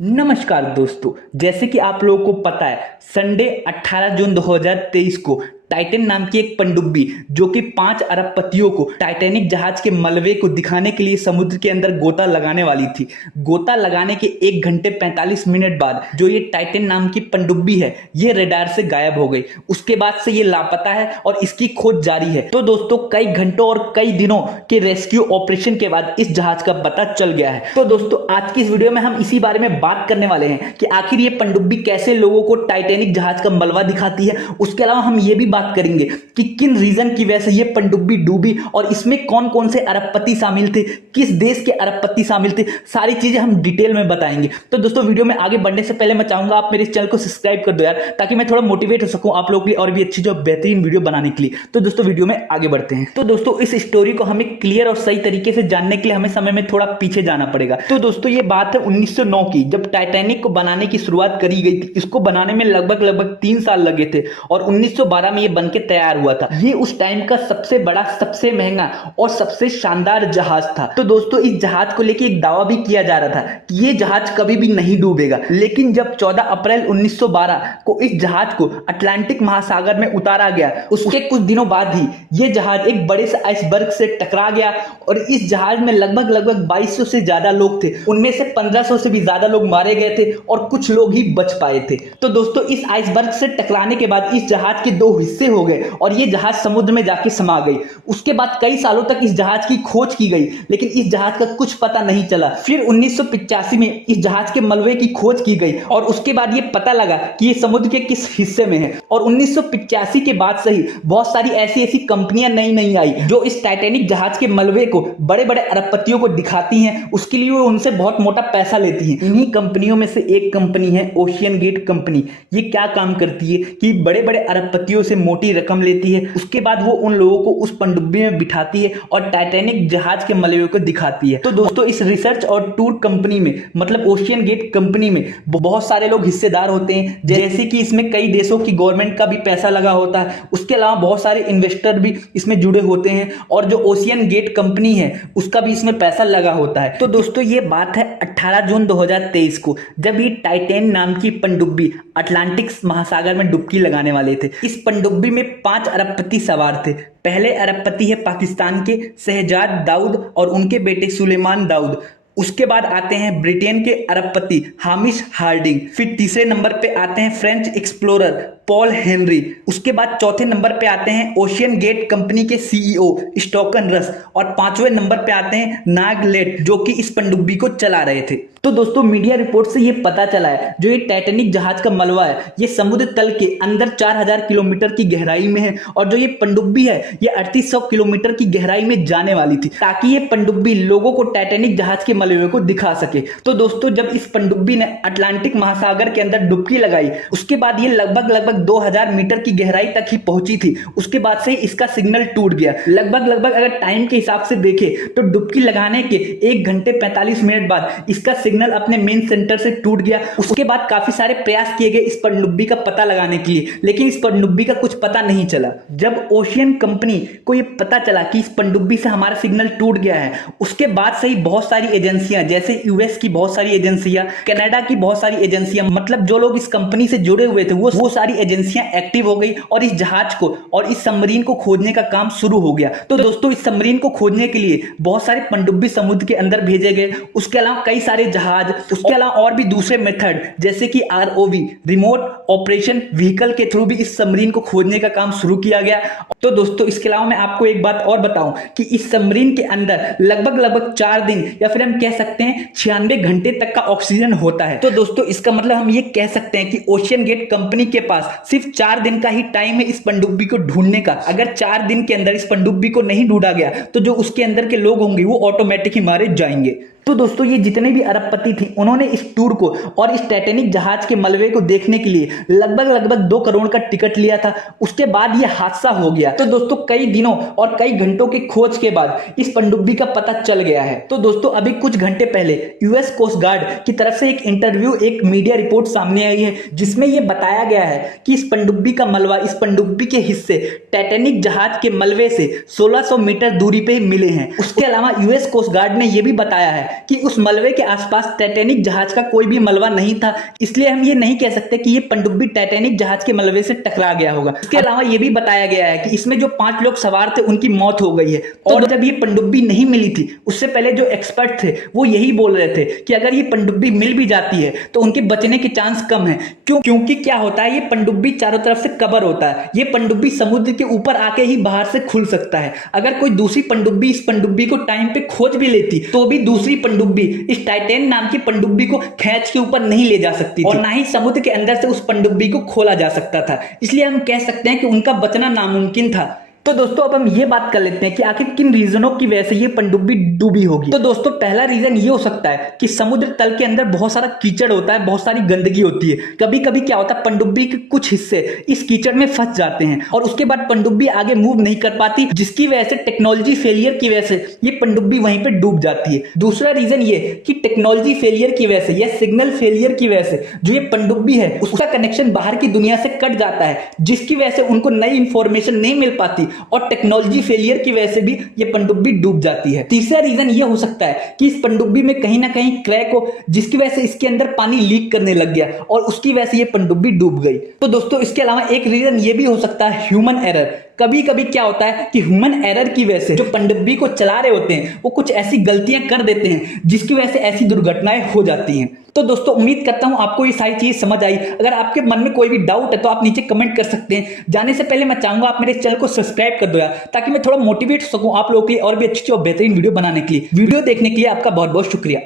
नमस्कार दोस्तों। जैसे कि आप लोगों को पता है, संडे 18 जून 2023 को टाइटन नाम की एक पनडुब्बी जो कि 5 अरबपतियों को टाइटैनिक जहाज के मलबे को दिखाने के लिए समुद्र के अंदर गोता लगाने वाली थी। गोता लगाने के 1 घंटे 45 मिनट बाद जो ये टाइटन नाम की पनडुब्बी है ये रडार से गायब हो गई। उसके बाद से ये लापता है और इसकी खोज जारी है। तो दोस्तों, कई घंटों और कई दिनों के रेस्क्यू ऑपरेशन के बाद इस जहाज का पता चल गया है। तो दोस्तों, आज की इस वीडियो में हम इसी बारे में बात करने वाले हैं कि आखिर ये पनडुब्बी कैसे लोगों को टाइटैनिक जहाज का मलबा दिखाती है। उसके अलावा हम ये भी बात करेंगे कि किन रीजन की वजह से ये पनडुब्बी डूबी और इसमें कौन कौन से अरबपति शामिल थे, किस देश के अरबपति शामिल थे, सारी चीजें हम डिटेल में बताएंगे। तो दोस्तों, वीडियो में आगे बढ़ने से पहले मैं चाहूंगा आप मेरे इस चैनल को सब्सक्राइब कर दो यार, ताकि मैं थोड़ा मोटिवेट हो सकूं आप लोगों के लिए और भी अच्छी जो बेहतरीन वीडियो बनाने के लिए। तो दोस्तों, वीडियो में आगे बढ़ते हैं। तो दोस्तों, इस स्टोरी को हमें क्लियर और सही तरीके से जानने के लिए हमें समय में थोड़ा पीछे जाना पड़ेगा। तो दोस्तों, ये बात है 1909 की, जब टाइटैनिक को बनाने की शुरुआत करी गई थी। इसको बनाने में लगभग 3 साल लगे थे और 1912 में ये बनके तैयार हुआ था। ये उस टाइम का सबसे बड़ा, सबसे महंगा और सबसे शानदार जहाज था। तो दोस्तों, इस जहाज को लेके एक दावा भी किया जा रहा था कि ये जहाज कभी भी नहीं डूबेगा। लेकिन जब 14 अप्रैल 1912 को इस जहाज को अटलांटिक महासागर में उतारा गया, उसके कुछ दिनों बाद ही ये जहाज एक बड़े से आइसबर्ग से टकरा गया और इस जहाज में लगभग 2200 से ज्यादा लोग थे। उनमें से 1500 से भी ज्यादा लोग मारे गए थे और कुछ लोग ही बच पाए थे। तो दोस्तों, इस आइसबर्ग से टकराने के बाद इस जहाज के 2 हिस्से हो गए और ये जहाज समुद्र में जाके समा गई। उसके बाद कई सालों तक इस जहाज की खोज की गई, लेकिन इस जहाज का कुछ पता नहीं चला। फिर 1985 में इस जहाज के मलबे की खोज की गई और उसके बाद ये पता लगा कि ये समुद्र के किस हिस्से में है। और 1985 के बाद से ही बहुत सारी ऐसी कंपनियां नई आई जो इस टाइटैनिक जहाज के मलबे को बड़े बड़े अरबपतियों को दिखाती हैं। उसके लिए वो उनसे बहुत मोटा पैसा लेती हैं। इन्हीं कंपनियों में से एक कंपनी है ओशियन गेट कंपनी। ये क्या काम करती है कि बड़े बड़े अरबपतियों से मोटी रकम लेती है, उसके बाद वो उन लोगों को उस पनडुब्बी में बिठाती है और टाइटैनिक जहाज के मलबे को दिखाती है। तो दोस्तों, इस रिसर्च और टूर कंपनी में, मतलब ओशियन गेट कंपनी में बहुत सारे लोग हिस्सेदार होते हैं। जैसे कि इसमें कई देशों की गवर्नमेंट का भी पैसा लगा होता है। उसके अलावा बहुत सारे इन्वेस्टर भी इसमें जुड़े होते हैं और जो ओशियन गेट कंपनी है उसका भी इसमें पैसा लगा होता है। तो दोस्तों, ये बात है 18 जून 2023 को, जब ये टाइटैन नाम की पनडुब्बी अटलांटिक महासागर में डुबकी लगाने वाले थे। इस पनडुब्बी में 5 अरबपति सवार थे। पहले अरबपति है पाकिस्तान के शहजाद दाऊद और उनके बेटे सुलेमान दाऊद। उसके बाद आते हैं ब्रिटेन के अरबपति हामिश हार्डिंग। फिर तीसरे नंबर पे आते हैं फ्रेंच एक्सप्लोरर पॉल हेनरी। उसके बाद चौथे नंबर पे आते हैं ओशियन गेट कंपनी के सीईओ स्टोकन रस और 5वें नंबर पे आते हैं नाग लेट, जो कि इस पनडुब्बी को चला रहे थे। तो दोस्तों, मीडिया रिपोर्ट से ये पता चला है जो ये टाइटैनिक जहाज का मलबा है ये समुद्र तल के अंदर 4000 किलोमीटर की गहराई में है और जो ये पनडुब्बी है ये 3800 किलोमीटर की गहराई में जाने वाली थी, ताकि ये पनडुब्बी लोगों को टाइटैनिक जहाज के मलबे को दिखा सके। तो दोस्तों, जब इस पनडुब्बी ने अटलांटिक महासागर के अंदर डुबकी लगाई, उसके बाद ये लगभग 2000 मीटर की गहराई तक ही पहुंची थी। उसके बाद से इसका सिग्नल टूट गया। लगभग अगर टाइम के हिसाब से देखें तो डुबकी लगाने के 1 घंटे 45 मिनट बाद इसका सिग्नल अपने मेन सेंटर से टूट गया। उसके बाद काफी सारे प्रयास किए गए इस पनडुब्बी का पता लगाने के लिए, लेकिन इस पनडुब्बी का कुछ पता नहीं चला। जब ओशियन कंपनी को यह पता चला कि इस पनडुब्बी से हमारा सिग्नल टूट गया है, उसके बाद से ही बहुत सारी एजेंसियां, जैसे यूएस की बहुत सारी एजेंसियां, कनाडा की बहुत सारी एजेंसियां, मतलब जो लोग इस कंपनी से जुड़े हुए थे वो सारी एजेंसियां एक्टिव हो गई और इस जहाज को और इस सबमरीन को खोजने का काम शुरू हो गया। तो दोस्तों, इस सबमरीन को खोजने के लिए बहुत सारे पनडुब्बी समुद्र के अंदर भेजे गए। उसके अलावा कई सारे जहाज, उसके अलावा और भी दूसरे मेथड जैसे कि आरओवी, रिमोट ऑपरेशन व्हीकल के थ्रू भी इस सबमरीन को खोजने का काम शुरू किया गया। तो दोस्तों, इसके अलावा मैं आपको एक बात और बताऊं कि इस सबमरीन के अंदर लगभग 4 दिन या फिर हम कह सकते हैं 96 घंटे तक का ऑक्सीजन होता है। तो दोस्तों, इसका मतलब हम ये कह सकते हैं कि ओशियन गेट कंपनी के पास सिर्फ 4 दिन का ही टाइम है इस पनडुब्बी को ढूंढने का। अगर 4 दिन के अंदर इस पनडुब्बी को नहीं ढूंढा गया तो जो उसके अंदर के लोग होंगे वो ऑटोमेटिक ही मारे जाएंगे। तो दोस्तों, ये जितने भी अरबपति थी उन्होंने इस टूर को और इस टाइटैनिक जहाज के मलबे को देखने के लिए लगभग 2 करोड़ का टिकट लिया था। उसके बाद ये हादसा हो गया। तो दोस्तों, कई दिनों और कई घंटों की खोज के बाद इस पनडुब्बी का पता चल गया है। तो दोस्तों, अभी कुछ घंटे पहले यूएस कोस्ट गार्ड की तरफ से एक इंटरव्यू, एक मीडिया रिपोर्ट सामने आई है जिसमें यह बताया गया है कि इस पनडुब्बी का मलबा, इस पनडुब्बी के हिस्से टाइटैनिक जहाज के मलबे से 1600 मीटर दूरी पे मिले हैं। उसके अलावा यूएस कोस्ट गार्ड ने यह भी बताया है कि उस मलबे के आसपास टाइटैनिक जहाज का कोई भी मलबा नहीं था, इसलिए हम ये नहीं कह सकते कि ये पनडुब्बी टाइटैनिक जहाज के मलबे से टकरा गया होगा। इसके अलावा यह भी बताया गया है कि इसमें जो 5 लोग सवार थे उनकी मौत हो गई है। और जब ये पनडुब्बी नहीं मिली थी उससे पहले जो एक्सपर्ट थे वो यही बोल रहे थे कि अगर ये पनडुब्बी मिल भी जाती है तो उनके बचने के चांस कम है। क्योंकि क्या होता है, ये पनडुब्बी चारों तरफ से कवर होता है। ये पनडुब्बी समुद्र के ऊपर आके ही बाहर से खुल सकता है। अगर कोई दूसरी पनडुब्बी इस पनडुब्बी को टाइम पे खोज भी लेती तो भी दूसरी पनडुब्बी इस टाइटैन नाम की पनडुब्बी को खींच के ऊपर नहीं ले जा सकती और ना ही समुद्र के अंदर से उस पनडुब्बी को खोला जा सकता था। इसलिए हम कह सकते हैं कि उनका बचना नामुमकिन था। तो दोस्तों अब हम ये बात कर लेते हैं कि आखिर किन रीजनों की वजह से ये पनडुब्बी डूबी होगी। तो दोस्तों पहला रीजन ये हो सकता है कि समुद्र तल के अंदर बहुत सारा कीचड़ होता है, बहुत सारी गंदगी होती है। कभी कभी क्या होता है, पनडुब्बी के कुछ हिस्से इस कीचड़ में फंस जाते हैं और उसके बाद पनडुब्बी आगे मूव नहीं कर पाती, जिसकी वजह से टेक्नोलॉजी फेलियर की वजह से ये पनडुब्बी वहीं पर डूब जाती है। दूसरा रीजन ये कि टेक्नोलॉजी फेलियर की वजह से या सिग्नल फेलियर की वजह से जो ये पनडुब्बी है उसका कनेक्शन बाहर की दुनिया से कट जाता है, जिसकी वजह से उनको नई इंफॉर्मेशन नहीं मिल पाती और टेक्नोलॉजी फेलियर की वजह से भी ये पनडुब्बी डूब जाती है। तीसरा रीजन ये हो सकता है कि इस पनडुब्बी में कहीं ना कहीं क्रैक हो, जिसकी वजह से इसके अंदर पानी लीक करने लग गया और उसकी वजह से ये पनडुब्बी डूब गई। तो दोस्तों इसके अलावा एक रीजन ये भी हो सकता है ह्यूमन एरर। कभी कभी क्या होता है कि ह्यूमन एरर की वजह से जो पनडुब्बी को चला रहे होते हैं वो कुछ ऐसी गलतियां कर देते हैं जिसकी वजह से ऐसी दुर्घटनाएं हो जाती हैं। तो दोस्तों उम्मीद करता हूं आपको ये सारी चीज समझ आई। अगर आपके मन में कोई भी डाउट है तो आप नीचे कमेंट कर सकते हैं। जाने से पहले मैं चाहूंगा आप मेरे चैनल को सब्सक्राइब कर दो यार, ताकि मैं थोड़ा मोटिवेट हो सकूं आप लोगों के लिए और भी अच्छी और बेहतरीन वीडियो बनाने के लिए। वीडियो देखने के लिए आपका बहुत बहुत शुक्रिया।